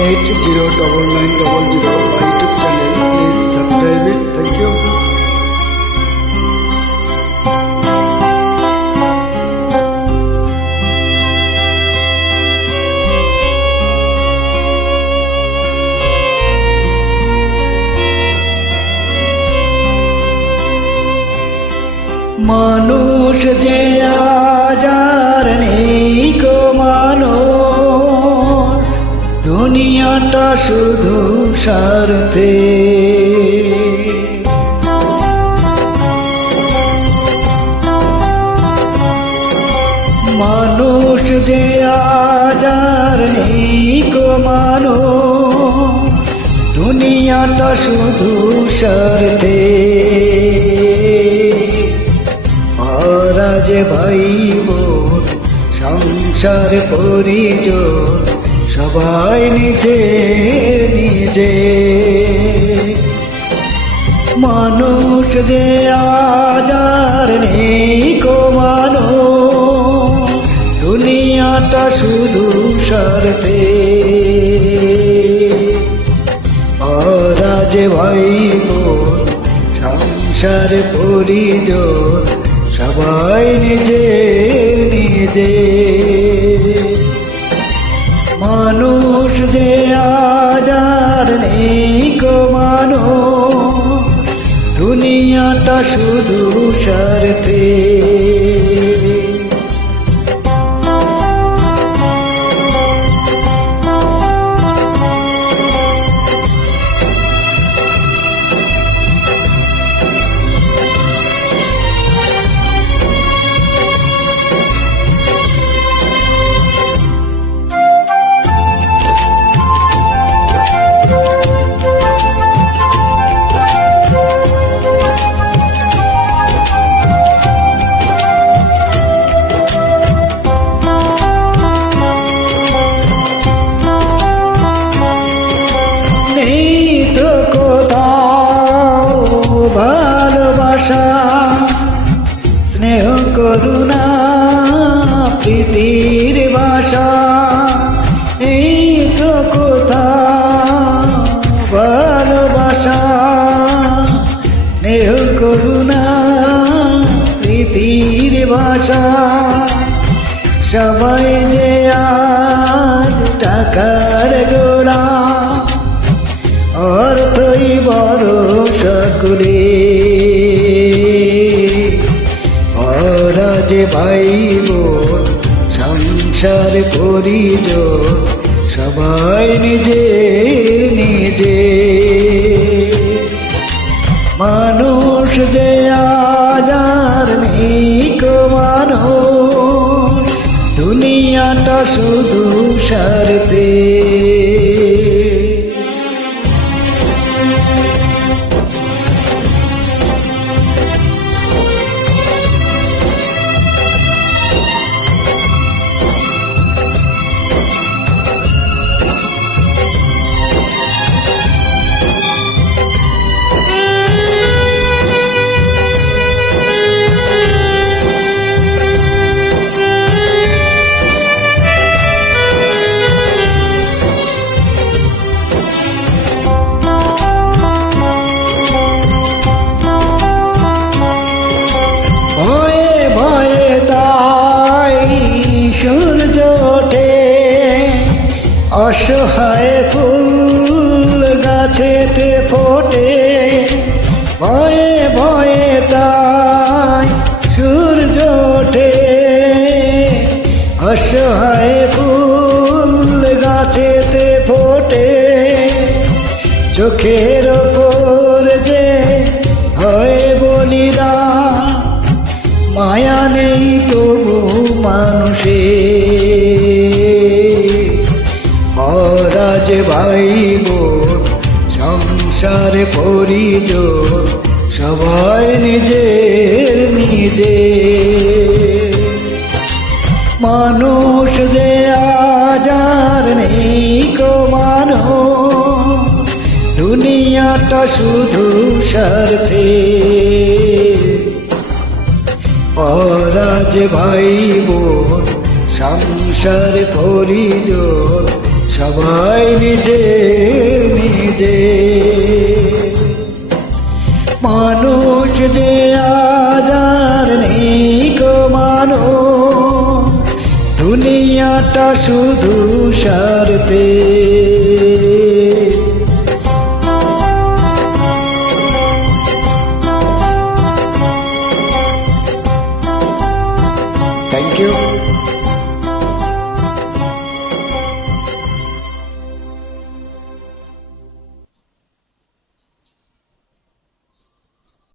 809900 my YouTube channel. Please subscribe it. Thank you. মানুষ যে আজ আর নেই গো মানুষ, দুনিয়াটা শুধু স্বার্থে। মানুষ যে আজ আর নেই গো মানুষ, দুনিয়াটা শুধু স্বার্থে। যে ভাই বোন সংসার পরিজন সবাই নিজে নিজে। মানুষ যে আজ আর নেই গো মানুষ, দুনিয়াটা শুধু স্বার্থে। ওরা যে ভাই বোন সংসার পরিজন সবাই নিজে নিজে। মানুষ যে আজ আর নেই গো মানুষ, দুনিয়াটা শুধু স্বার্থে। ভালোবাসা স্নেহ করুণা প্রীতির ভাষা, এই তো কথা ভালোবাসা স্নেহ করুণা প্রীতির ভাষা। সবাই যে আজ টাকার গোলাম, অর্থই বড় সকলে। ওরা যে ভাই বোন সংসার পরিজন সবাই নিজে নিজে। মানুষ যে আজ আর নেই গো মানুষ, দুনিয়াটা শুধু স্বার্থে। সূর্য ওঠে অসহায় ফুল গাছেতে ফোটে, ভয়ে ভয়ে তাই সূর্য ওঠে অসহায় ফুল গাছেতে ফোটে। চোখের ওপর যে হয় বলিদান, মায়া নেই তবু মানুষে। ওরা যে ভাই বোন সংসার পরিজন সবাই নিজে নিজে। মানুষ যে আজ আর নেই গো মানুষ, দুনিয়াটা শুধু স্বার্থে। ওরা যে ভাই বোন সংসার পরিজন সবাই নিজে নিজে। মানুষ যে আজ আর নেই গো মানুষ, দুনিয়াটা শুধু স্বার্থে।